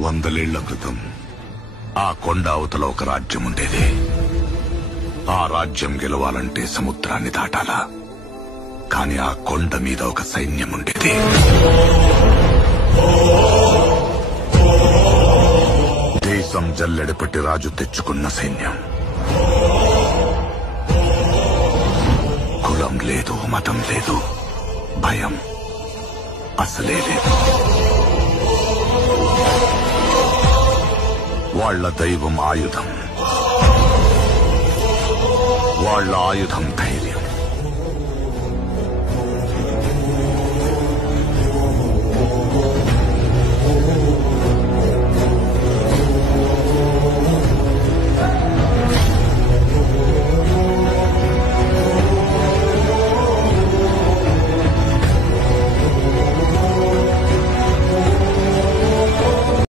100 ఏళ్ల క్రితం ఆ కొండ అవతల ఒక రాజ్యం ఉండేది. ఆ రాజ్యం గెలవాలంటే సముద్రాన్ని దాటాలా. కాని ఆ కొండ మీద ఒక సైన్యం ఉండేది. దేశం జల్లెడపట్టి రాజు తెచ్చుకున్న సైన్యం. కులం లేదు, మతం లేదు, భయం అసలే లేదు. వాళ్ల దైవం ఆయుధం, వాళ్ల ఆయుధం ధైర్యం.